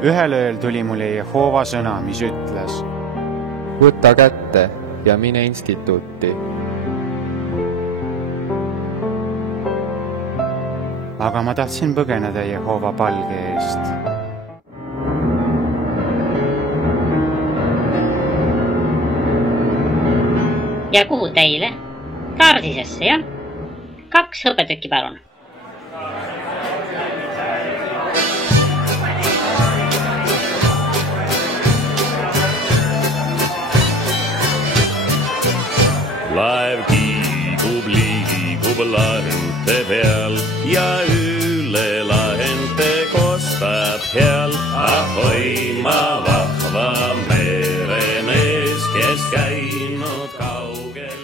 Ühel ööl tuli mulle Jehova sõna, mis ütles: võta kätte ja mine instituuti. Aga ma tahtsin põgeneda Jehova palge eest. Ja kuhu teile? Tardisesse, jah? 2 hõbetükki palun. Laev liigub lahente peal ja üle lahente kostab heal. Ahoi, ma vahva meremees, kes käinud kaugel.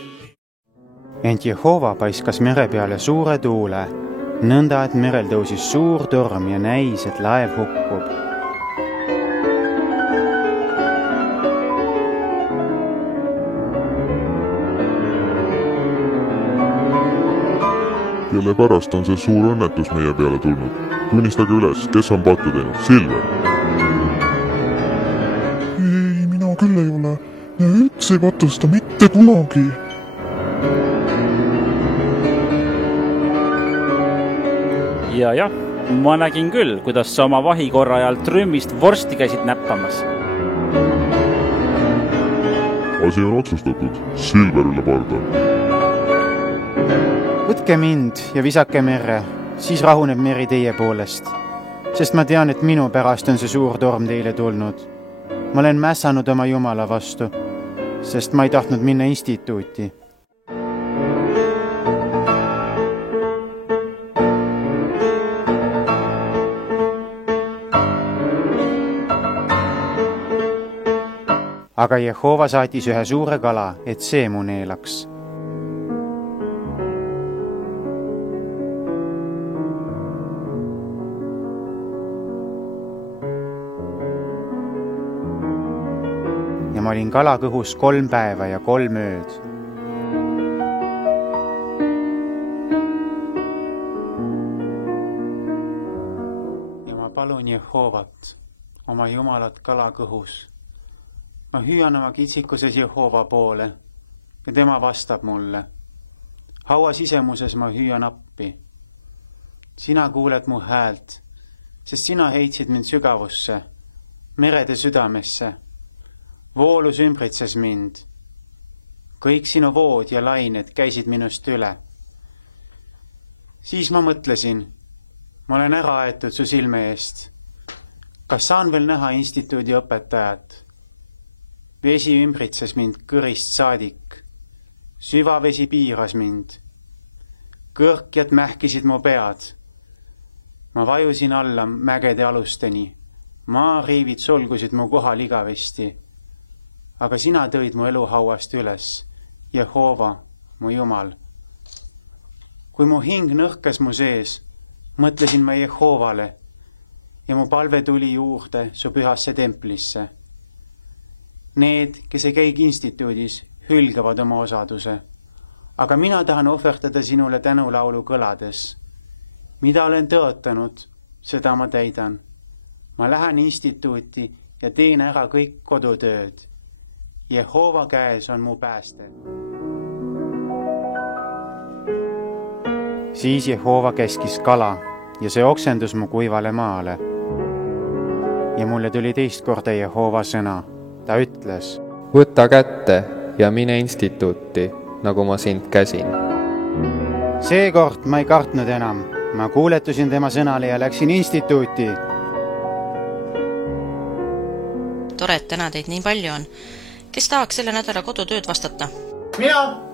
Ent Jehova paiskas mere peale suure tuule, nõnda et merel tõusis suur torm ja näis, et laev hukkub. Kelle pärast on see suur õnnetus meie peale tulnud? Tunnistage üles, kes on pattu teinud? Silver? Ei, mina küll ei ole. Ja üldse ei patusta mitte kunagi. Ja, ma nägin küll, kuidas sa oma vahikorra ajal trümmist vorsti käisid näppamas. Asi on otsustatud. Silver üle parda. Võtke mind ja visake merre, siis rahuneb meri teie poolest. Sest ma tean, et minu pärast on see suur torm teile tulnud. Ma olen mässanud oma Jumala vastu, sest ma ei tahtnud minna instituuti. Aga Jehova saatis ühe suure kala, et see mu neelaks. Ja ma olin kala kõhus 3 päeva ja 3 ööd. Ja ma palun Jehovat, oma Jumalat kala kõhus. Ma hüüan oma kitsikuses Jehova poole ja tema vastab mulle. Haua sisemuses ma hüüan appi. Sina kuuled mu häält, sest sina heitsid mind sügavusse, merede südamesse. Voolus ümbritses mind. Kõik sinu vood ja lained käisid minust üle. Siis ma mõtlesin, ma olen ära aetud su silme eest. Kas saan veel näha instituudi õpetajat? Vesi ümbritses mind kõrist saadik. Süvavesi piiras mind. Kõrkjad mähkisid mu pead. Ma vajusin alla mägede alusteni. Maariivid sulgusid mu kohal igavesti. Aga sina tõid mu eluhauast üles, Jehova, mu Jumal. Kui mu hing nõhkas mu sees, mõtlesin ma Jehovale ja mu palve tuli juurde su pühasse templisse. Need, kes ei käigi instituudis, hülgavad oma osaduse, aga mina tahan ohverdada sinule tänulaulu kõlades. Mida olen tõotanud, seda ma täidan. Ma lähen instituuti ja teen ära kõik kodutööd. Jehova käes on mu pääste. Siis Jehova käskis kala ja see oksendus mu kuivale maale. Ja mulle tuli teist korda Jehova sõna. Ta ütles: võta kätte ja mine instituuti, nagu ma sind käsin. Seekord ma ei kartnud enam. Ma kuuletusin tema sõnale ja läksin instituuti. Tore, et täna teid nii palju on. Kes tahaks selle nädala kodutööd vastata? Mina!